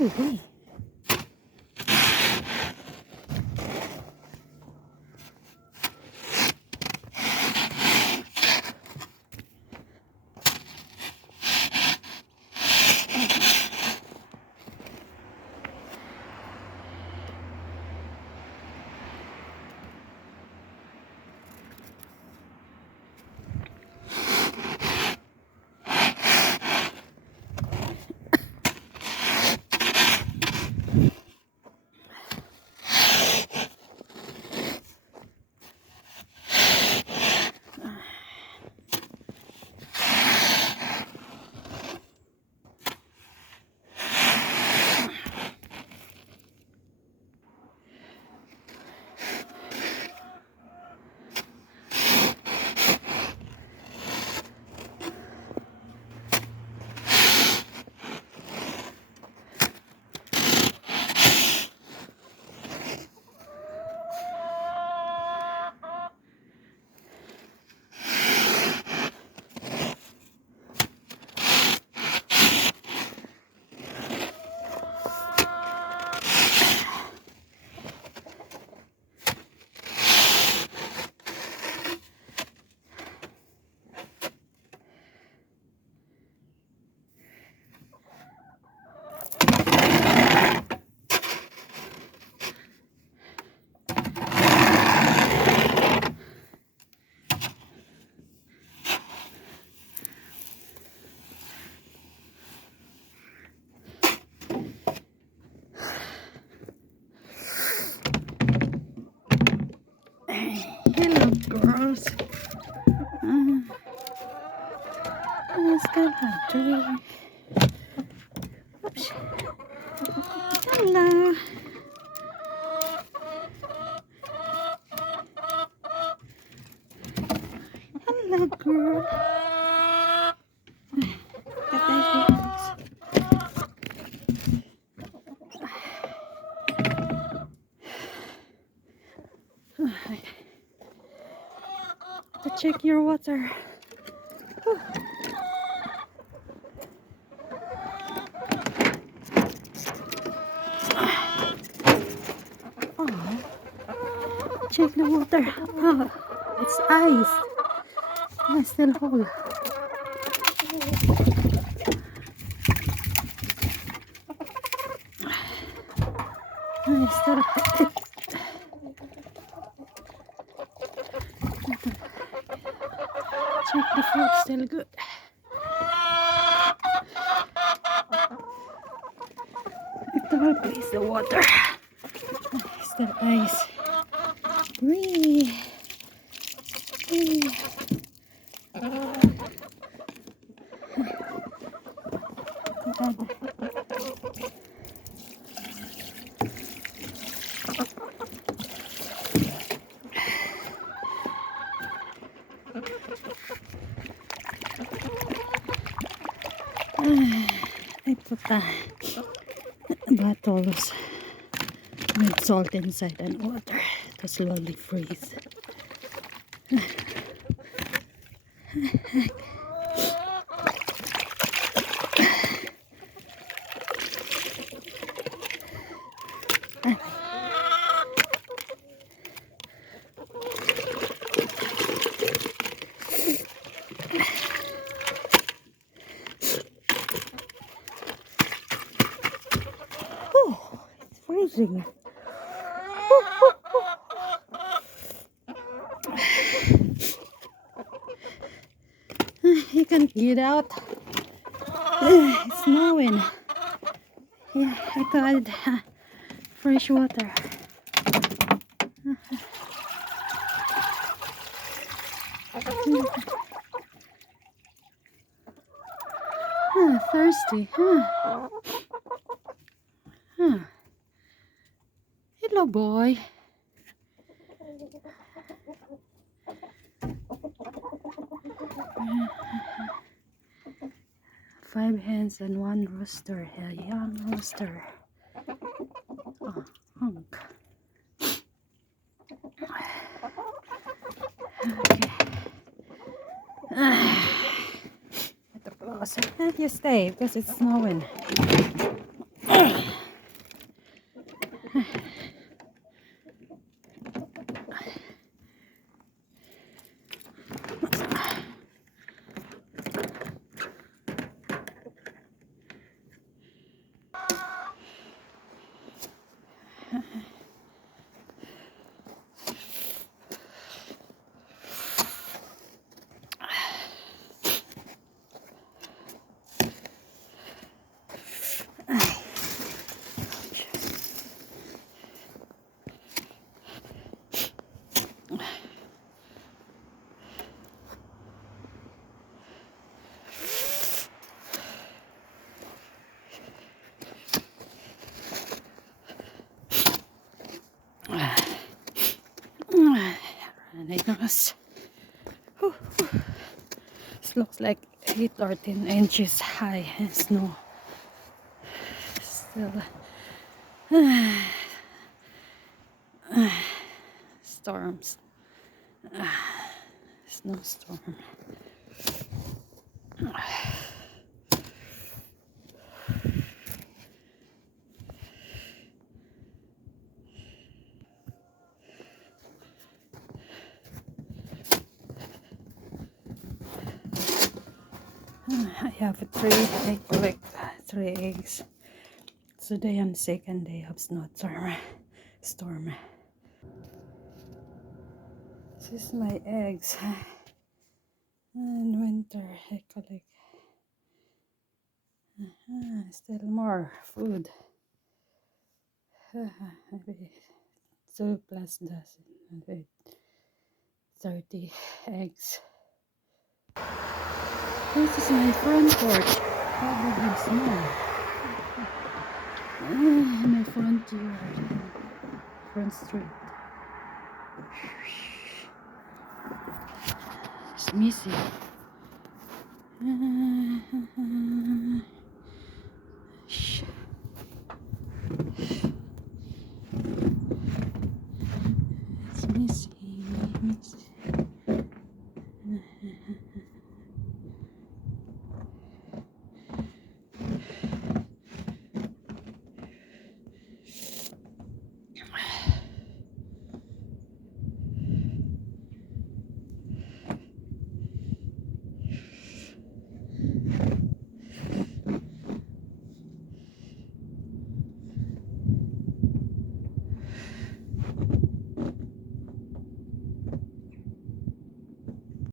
Ooh-wee. Hello, girls. Let's go laundry. Oops. Hello. Hello, girl. The babies. To check your water. Oh, check the water. Oh, it's ice. I still hold. I still hold. Check the fruit, still good. It will place the water. Still ice. Breathe. Breathe. I put bottles with salt inside and water to slowly freeze. Oh, it's freezing. You can't get out. It's snowing. Yeah, I got fresh water. Thirsty. Hello, boy. Five hens and one rooster, a young rooster. Oh, honk. Okay. Have to close. You stay because it's snowing. Running nose. This looks like 8 or 10 inches high in snow. Still storms. Snowstorm. I have 3 egg collect 3 eggs. Today on second day of storm. This is my eggs. And winter I collect. Still more food. Maybe 2 plus dozen. Maybe 30 eggs. This is my front porch. Covered with snow. My front yard. Front street. It's missing.